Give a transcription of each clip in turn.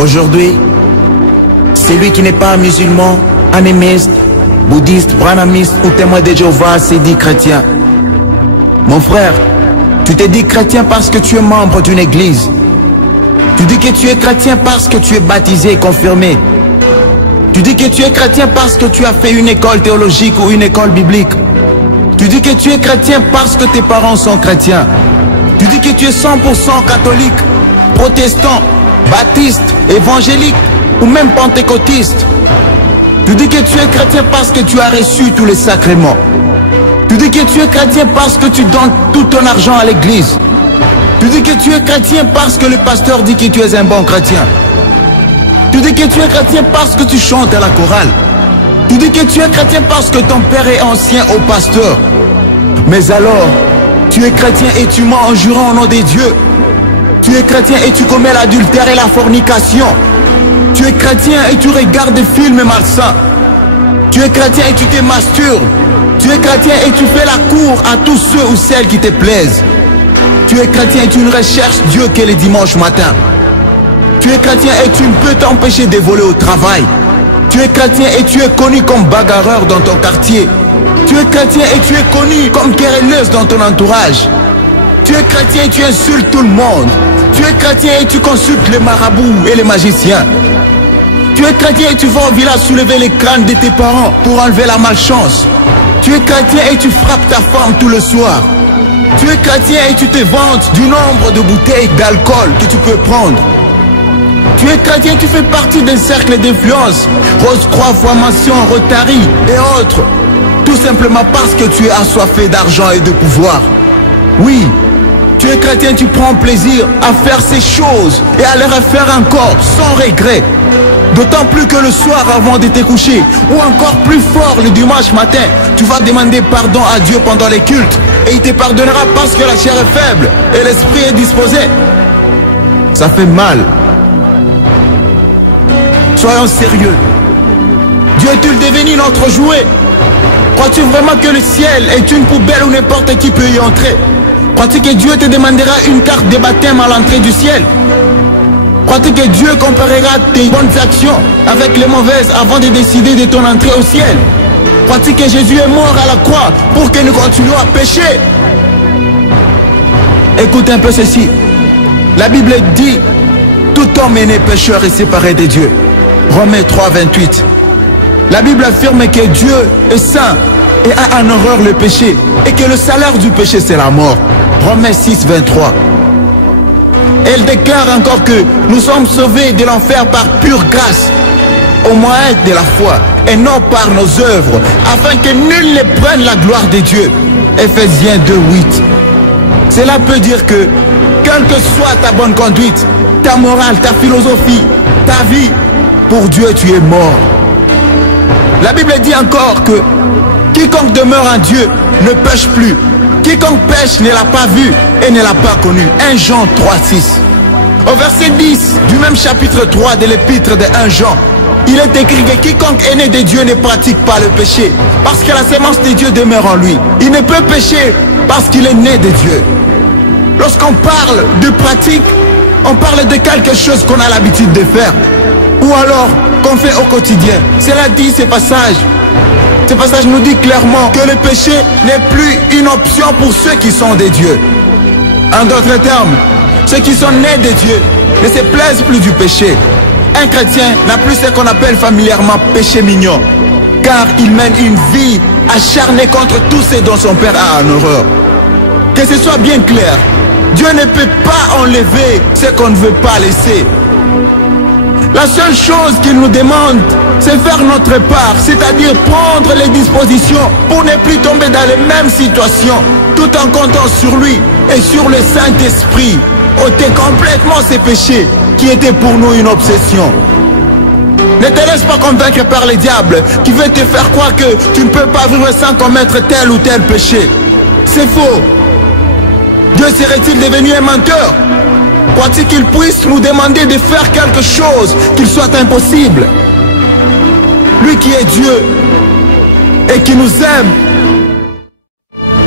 Aujourd'hui, celui qui n'est pas musulman, animiste, bouddhiste, branamiste ou témoin de Jéhovah s'est dit chrétien. Mon frère, tu t'es dit chrétien parce que tu es membre d'une église. Tu dis que tu es chrétien parce que tu es baptisé et confirmé. Tu dis que tu es chrétien parce que tu as fait une école théologique ou une école biblique. Tu dis que tu es chrétien parce que tes parents sont chrétiens. Tu dis que tu es 100% catholique, protestant, baptiste, évangélique ou même pentecôtiste. Tu dis que tu es chrétien parce que tu as reçu tous les sacrements. Tu dis que tu es chrétien parce que tu donnes tout ton argent à l'église. Tu dis que tu es chrétien parce que le pasteur dit que tu es un bon chrétien. Tu dis que tu es chrétien parce que tu chantes à la chorale. Tu dis que tu es chrétien parce que ton père est ancien au pasteur. Mais alors, tu es chrétien et tu mens en jurant au nom des dieux. Tu es chrétien et tu commets l'adultère et la fornication. Tu es chrétien et tu regardes des films malsains. Tu es chrétien et tu te masturbes. Tu es chrétien et tu fais la cour à tous ceux ou celles qui te plaisent. Tu es chrétien et tu ne recherches Dieu que les dimanches matins. Tu es chrétien et tu ne peux t'empêcher de voler au travail. Tu es chrétien et tu es connu comme bagarreur dans ton quartier. Tu es chrétien et tu es connu comme querelleuse dans ton entourage. Tu es chrétien et tu insultes tout le monde. Tu es chrétien et tu consultes les marabouts et les magiciens. Tu es chrétien et tu vas au village soulever les crânes de tes parents pour enlever la malchance. Tu es chrétien et tu frappes ta femme tout le soir. Tu es chrétien et tu te vantes du nombre de bouteilles d'alcool que tu peux prendre. Tu es chrétien et tu fais partie d'un cercle d'influence, Rose-Croix, Formation, Rotary et autres. Tout simplement parce que tu es assoiffé d'argent et de pouvoir. Oui, tu es chrétien, tu prends plaisir à faire ces choses et à les refaire encore sans regret. D'autant plus que le soir avant de te coucher, ou encore plus fort le dimanche matin, tu vas demander pardon à Dieu pendant les cultes et il te pardonnera parce que la chair est faible et l'esprit est disposé. Ça fait mal. Soyons sérieux. Dieu est-il devenu notre jouet? Crois-tu vraiment que le ciel est une poubelle où n'importe qui peut y entrer? Crois-tu que Dieu te demandera une carte de baptême à l'entrée du ciel? Crois-tu que Dieu comparera tes bonnes actions avec les mauvaises avant de décider de ton entrée au ciel? Crois-tu que Jésus est mort à la croix pour que nous continuions à pécher? Écoute un peu ceci. La Bible dit, tout homme est né pécheur et séparé de Dieu. Romains 3, 28. La Bible affirme que Dieu est saint et a en horreur le péché et que le salaire du péché c'est la mort. Romains 6, 23. Elle déclare encore que nous sommes sauvés de l'enfer par pure grâce, au moyen de la foi et non par nos œuvres, afin que nul ne prenne la gloire de Dieu. Ephésiens 2, 8. Cela peut dire que, quelle que soit ta bonne conduite, ta morale, ta philosophie, ta vie, pour Dieu tu es mort. La Bible dit encore que quiconque demeure en Dieu ne pêche plus. Quiconque pêche ne l'a pas vu et ne l'a pas connu. 1 Jean 3, 6. Au verset 10 du même chapitre 3 de l'épître de 1 Jean, il est écrit que quiconque est né de Dieu ne pratique pas le péché, parce que la sémence de Dieu demeure en lui. Il ne peut pécher parce qu'il est né de Dieu. Lorsqu'on parle de pratique, on parle de quelque chose qu'on a l'habitude de faire, ou alors qu'on fait au quotidien. Cela dit ce passage. Ce passage nous dit clairement que le péché n'est plus une option pour ceux qui sont des dieux. En d'autres termes, ceux qui sont nés de Dieu ne se plaisent plus du péché. Un chrétien n'a plus ce qu'on appelle familièrement péché mignon, car il mène une vie acharnée contre tout ce dont son père a en horreur. Que ce soit bien clair, Dieu ne peut pas enlever ce qu'on ne veut pas laisser. La seule chose qu'il nous demande, c'est faire notre part, c'est-à-dire prendre les dispositions pour ne plus tomber dans les mêmes situations, tout en comptant sur lui et sur le Saint-Esprit, ôter complètement ces péchés qui étaient pour nous une obsession. Ne te laisse pas convaincre par le diable qui veut te faire croire que tu ne peux pas vivre sans commettre tel ou tel péché. C'est faux. Dieu serait-il devenu un menteur? Crois-tu qu'il puisse nous demander de faire quelque chose qu'il soit impossible? Lui qui est Dieu et qui nous aime.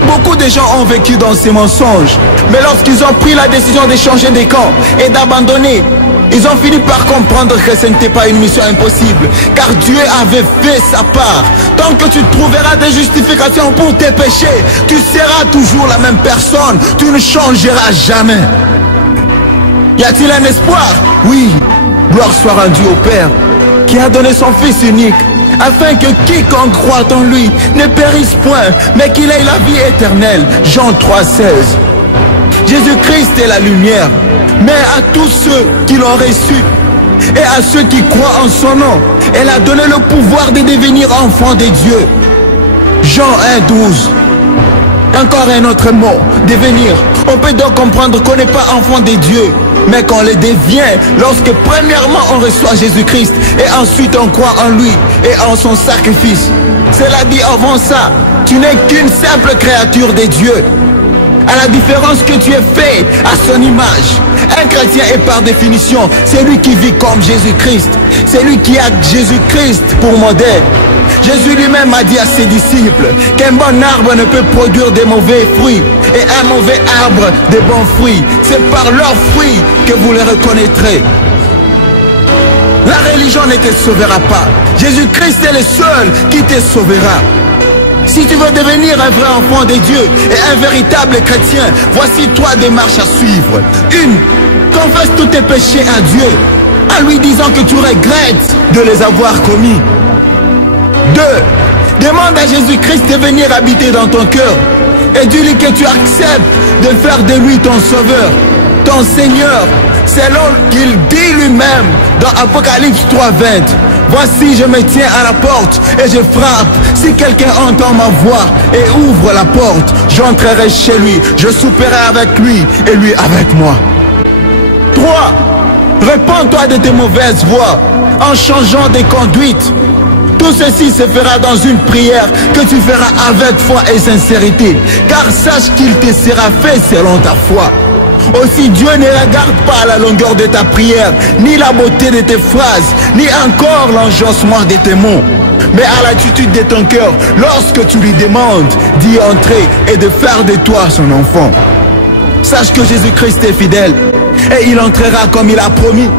Beaucoup de gens ont vécu dans ces mensonges, mais lorsqu'ils ont pris la décision de changer de camp et d'abandonner Ils ont fini par comprendre que ce n'était pas une mission impossible, car Dieu avait fait sa part. Tant que tu trouveras des justifications pour tes péchés, tu seras toujours la même personne, tu ne changeras jamais. Y a-t-il un espoir? Oui, gloire soit rendue au Père, qui a donné son Fils unique, afin que quiconque croit en lui ne périsse point, mais qu'il ait la vie éternelle. Jean 3,16. Jésus-Christ est la lumière, mais à tous ceux qui l'ont reçu et à ceux qui croient en son nom, elle a donné le pouvoir de devenir enfants de Dieu. Jean 1,12. Encore un autre mot, devenir. On peut donc comprendre qu'on n'est pas enfant de Dieu, mais qu'on le devient lorsque premièrement on reçoit Jésus-Christ et ensuite on croit en lui et en son sacrifice. Cela dit, avant ça, tu n'es qu'une simple créature de Dieu. À la différence que tu es fait à son image. Un chrétien est par définition celui qui vit comme Jésus-Christ, celui qui a Jésus-Christ pour modèle. Jésus lui-même a dit à ses disciples qu'un bon arbre ne peut produire de mauvais fruits et un mauvais arbre de bons fruits. C'est par leurs fruits que vous les reconnaîtrez. La religion ne te sauvera pas. Jésus-Christ est le seul qui te sauvera. Si tu veux devenir un vrai enfant de Dieu et un véritable chrétien, voici trois démarches à suivre. 1. Confesse tous tes péchés à Dieu, en lui disant que tu regrettes de les avoir commis. 2. Demande à Jésus-Christ de venir habiter dans ton cœur et dis-lui que tu acceptes de faire de lui ton sauveur, ton Seigneur, selon qu'il dit lui-même dans Apocalypse 3,20. Voici, je me tiens à la porte et je frappe. Si quelqu'un entend ma voix et ouvre la porte, j'entrerai chez lui, je souperai avec lui et lui avec moi. 3. Répands-toi de tes mauvaises voies en changeant de conduite. Tout ceci se fera dans une prière que tu feras avec foi et sincérité, car sache qu'il te sera fait selon ta foi. Aussi, Dieu ne regarde pas la longueur de ta prière, ni la beauté de tes phrases, ni encore l'enjancement de tes mots, mais à l'attitude de ton cœur lorsque tu lui demandes d'y entrer et de faire de toi son enfant. Sache que Jésus-Christ est fidèle et il entrera comme il a promis.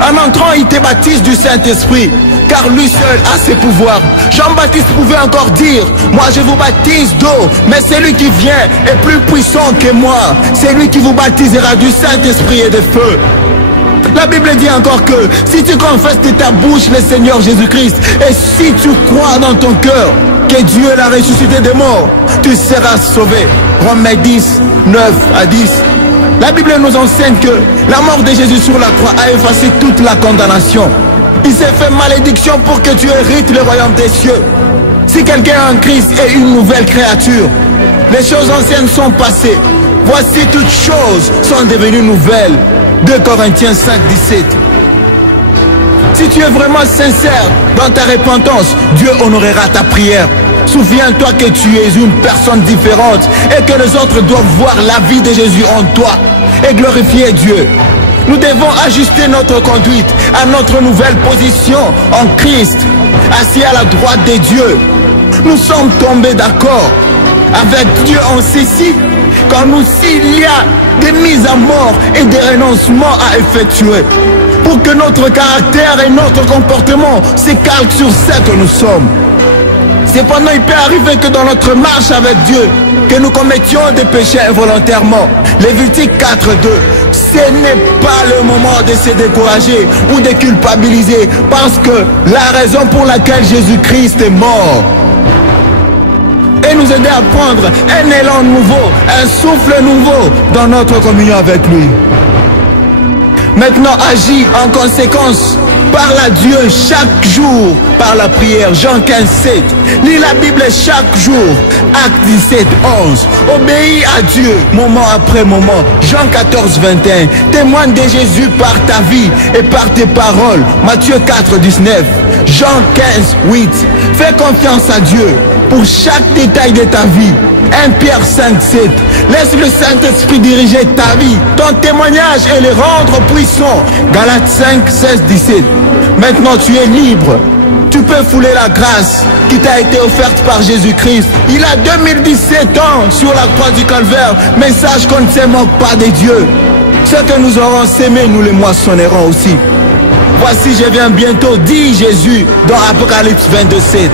En entrant, il te baptise du Saint-Esprit, car lui seul a ses pouvoirs. Jean-Baptiste pouvait encore dire, moi je vous baptise d'eau, mais celui qui vient est plus puissant que moi. C'est lui qui vous baptisera du Saint-Esprit et de feu. La Bible dit encore que si tu confesses de ta bouche le Seigneur Jésus-Christ et si tu crois dans ton cœur que Dieu l'a ressuscité des morts, tu seras sauvé. Romains 10, 9 à 10. La Bible nous enseigne que la mort de Jésus sur la croix a effacé toute la condamnation. Il s'est fait malédiction pour que tu hérites le royaume des cieux. Si quelqu'un en Christ est une nouvelle créature, les choses anciennes sont passées. Voici toutes choses sont devenues nouvelles. 2 Corinthiens 5, 17. Si tu es vraiment sincère dans ta repentance, Dieu honorera ta prière. Souviens-toi que tu es une personne différente et que les autres doivent voir la vie de Jésus en toi et glorifier Dieu. Nous devons ajuster notre conduite à notre nouvelle position en Christ, assis à la droite de Dieu. Nous sommes tombés d'accord avec Dieu en ceci, quand nous s'il y a des mises à mort et des renoncements à effectuer, pour que notre caractère et notre comportement se calquent sur ce que nous sommes. Cependant, il peut arriver que dans notre marche avec Dieu, que nous commettions des péchés involontairement. Lévitique 4.2. Ce n'est pas le moment de se décourager ou de culpabiliser, parce que la raison pour laquelle Jésus-Christ est mort et nous aider à prendre un élan nouveau, un souffle nouveau dans notre communion avec lui. Maintenant, agis en conséquence. Parle à Dieu chaque jour par la prière. Jean 15, 7. Lis la Bible chaque jour. Acte 17, 11. Obéis à Dieu moment après moment. Jean 14, 21. Témoigne de Jésus par ta vie et par tes paroles. Matthieu 4, 19. Jean 15, 8. Fais confiance à Dieu pour chaque détail de ta vie. 1 Pierre 5, 7. Laisse le Saint-Esprit diriger ta vie, ton témoignage et le rendre puissant. Galates 5, 16, 17. Maintenant tu es libre. Tu peux fouler la grâce qui t'a été offerte par Jésus-Christ. Il a 2017 ans sur la croix du Calvaire. Mais sache qu'on ne se moque pas de Dieu. Ce que nous aurons sémé, nous les moissonnerons aussi. Voici, je viens bientôt, dit Jésus dans Apocalypse 22:7.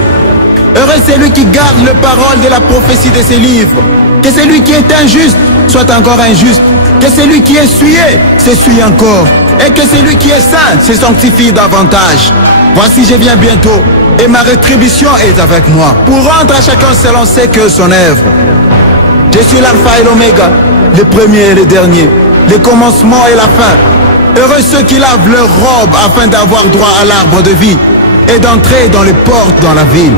Heureux celui qui garde les paroles de la prophétie de ces livres. Que celui qui est injuste soit encore injuste. Que celui qui est souillé s'essuie encore. Et que celui qui est saint se sanctifie davantage. Voici, je viens bientôt, et ma rétribution est avec moi, pour rendre à chacun selon ce que son œuvre. Je suis l'alpha et l'oméga, le premier et le dernier, le commencement et la fin. Heureux ceux qui lavent leurs robes afin d'avoir droit à l'arbre de vie et d'entrer dans les portes dans la ville.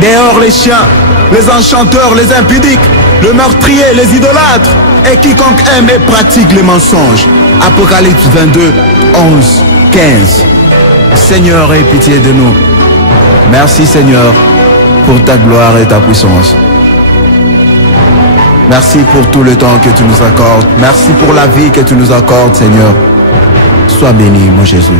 Dehors les chiens, les enchanteurs, les impudiques, le meurtrier, les idolâtres et quiconque aime et pratique les mensonges. Apocalypse 22, 11, 15. Seigneur, aie pitié de nous. Merci Seigneur pour ta gloire et ta puissance. Merci pour tout le temps que tu nous accordes. Merci pour la vie que tu nous accordes, Seigneur. Sois béni, mon Jésus.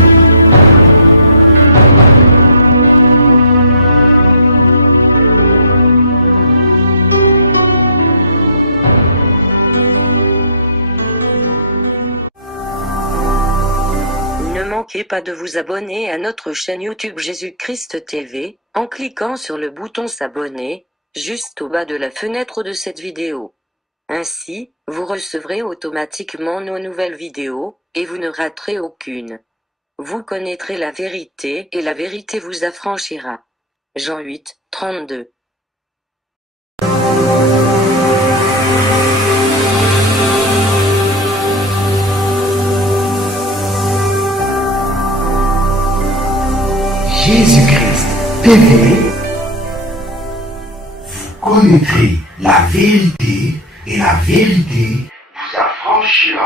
Ne manquez pas de vous abonner à notre chaîne YouTube Jésus-Christ TV, en cliquant sur le bouton s'abonner, juste au bas de la fenêtre de cette vidéo. Ainsi, vous recevrez automatiquement nos nouvelles vidéos, et vous ne raterez aucune. Vous connaîtrez la vérité, et la vérité vous affranchira. Jean 8, 32. Jésus-Christ TV, vous connaîtrez la vérité et la vérité vous affranchira.